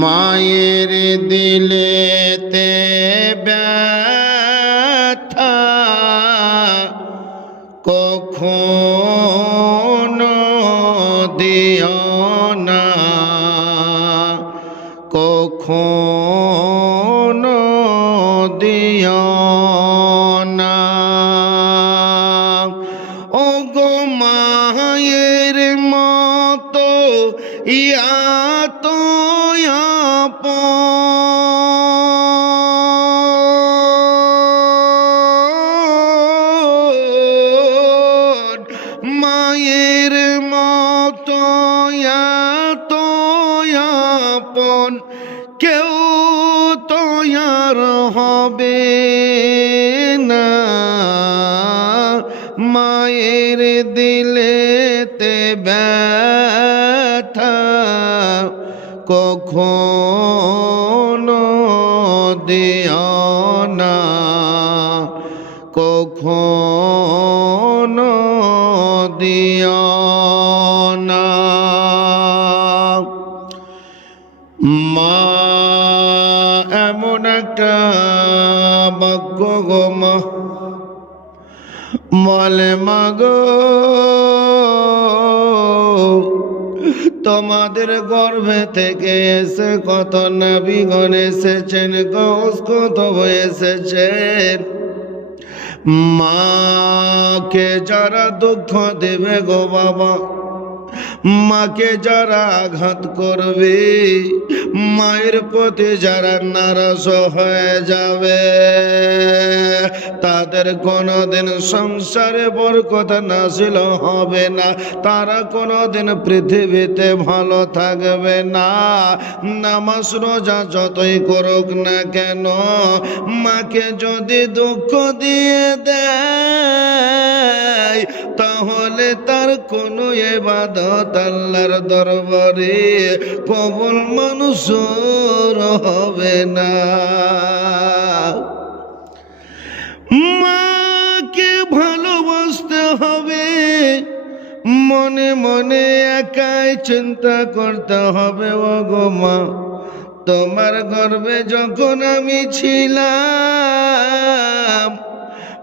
মায়ের দিলেতে ব্যথা কখনো দিও না কখনো মায়ের দিলেতে ব্যথা কখনো দিও না কখনো দিও বলে, মাগো, তোমাদের গর্ভে থেকে এসে কত নাবিগণ এসেছেন গোস কত এসেছেন। মাকে যারা দুঃখ দেবে গো বাবা মাকে যারা আঘাত করবে, মায়ের প্রতি যারা নারাজ হয়ে যাবে, তাদের কোনোদিন সংসারে বরকত নাসিল হবে না। তারা কোনোদিন পৃথিবীতে ভালো থাকবে না। নামাজ, রোজা যতই করুক না কেন, মাকে যদি দুঃখ দিয়ে দেয়, তাহলে তার কোনো এবাদত আল্লাহর দরবারে কবল মানুষের হবে না। মাকে ভালোবাসতে হবে, মনে মনে একাই চিন্তা করতে হবে ও গো মা, তোমার গর্বে যখন আমি ছিলাম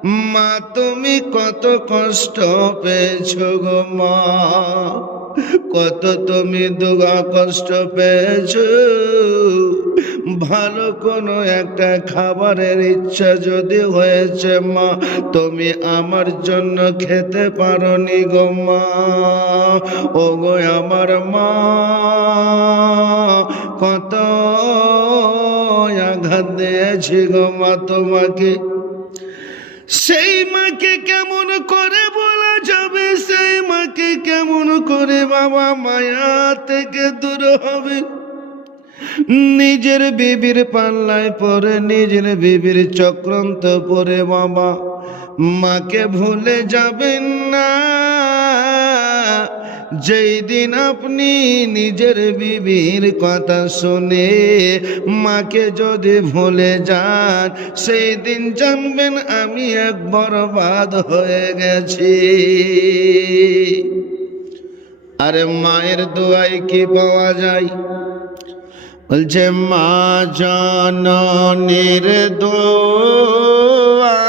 মা, তুমি কত কষ্ট পেয়েছ গো মা। কত তুমি দুগা কষ্ট পেয়েছ। ভালো কোনো একটা খাবারের ইচ্ছা যদি হয়েছে মা, তুমি আমার জন্য খেতে পারোনি গো মা। ও গো আমার মা, কত আঘাত দিয়েছি গো মা তোমাকে। সেই মাকে কেমন করে বলা যাবে? সেই মাকে কেমন করে বাবা মায়া থেকে দূর হবে? নিজের বিবির পাল্লায় পরে, নিজের বিবির চক্রান্ত পরে বাবা মাকে ভুলে যাবেন না। যেই দিন আপনি নিজের বিবির কথা শুনে মাকে যদি ভুলে যান সেই দিন জানবেন আমি এক বরবাদ হয়ে গেছি। আরে মায়ের দোয়াই কি পাওয়া যায়? বলছে, মা জননীর দোয়া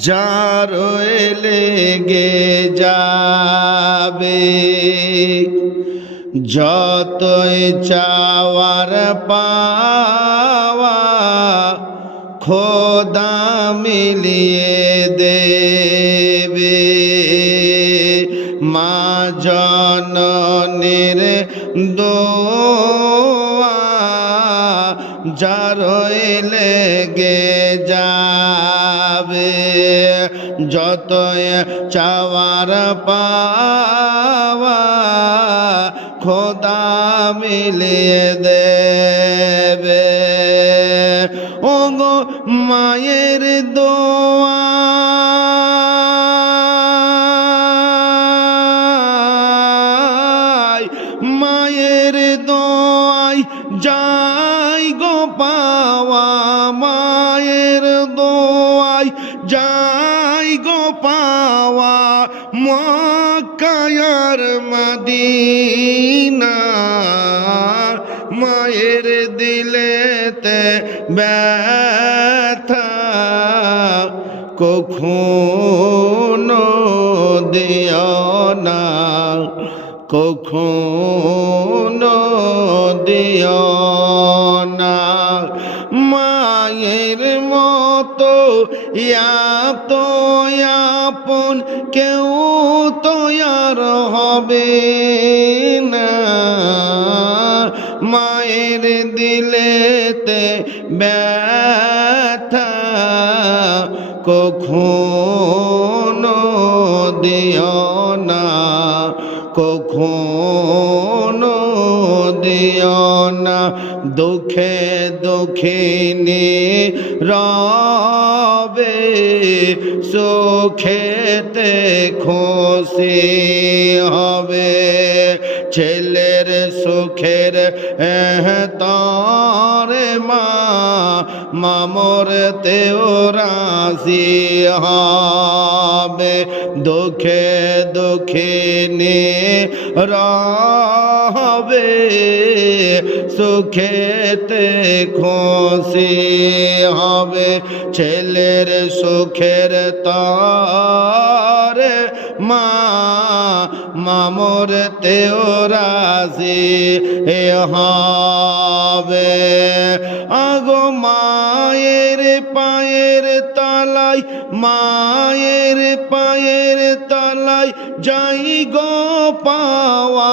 যার লেগে যাবে যতই চাওয়ার পাওয়া খোদা মিলিয়ে দেবে। মা জননীর দোয়া যার লেগে যাবে যতই চাওয়ার পাওয়া খোদা মিলিয়ে দেবে। ও গো মায়ের দোয়া। মায়ের দোয়াই যাই গো পাওয়া, মায়ের দোয়াই যাই গো পাওয়া মক্কায়ার মদিনা মায়ের দিলেতে ব্যথা কখনো দিও না কখনো দিও মতো এত আপন কেউ তো আর হবে না। মায়ের দিলেতে ব্যথা কখনো দিও না, কখনো দিও না দুঃখে দুঃখিনী রবে, সুখেতে খুশি হবে। ছেলের সুখের তরে মা মামর তেও রাশি হবে। দুঃখে দুঃখিনী রবে সুখেতে খুশি হবে। ছেলের সুখের তরে মা মামর তেও রাশি হবে। আগো মায়ের পায়ের তালাই মায়ের পায়ের তালাই যাই গো পাওয়া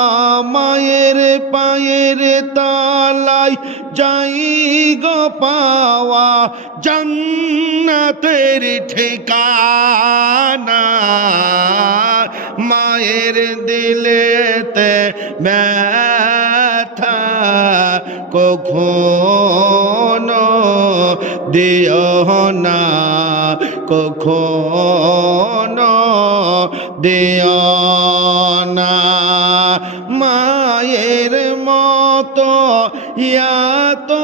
মায়ের পায়ের তালাই যাই গো পাওয়া জন্নতের ঠিকানা। মায়ের দিলেতে ব্যথা কখনো দিও না, কখনো দিও না। মায়ের মতো ইয়া তো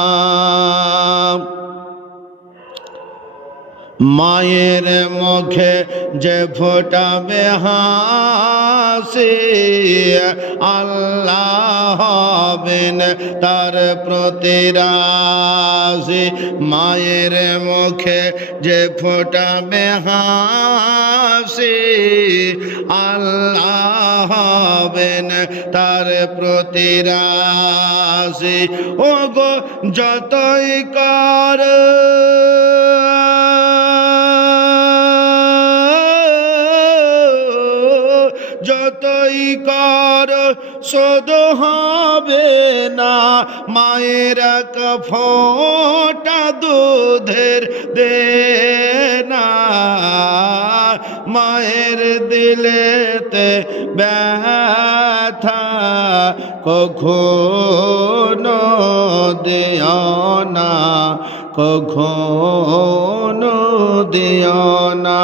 মায়ের মুখে যে ফোটাবে হাসি, আল্লাহ হবেন তার প্রতিরাশি মায়ের মুখে যে ফোটাবে হাসি, আল্লাহ হবেন তার প্রতিরাশি ও গো যতই কর যতই কর, শোধ হবে না। মায়ের এক ফোঁটা দুধের দে না মায়ের দিলেতে ব্যথা কখনো দিও না, কখনো দিও না।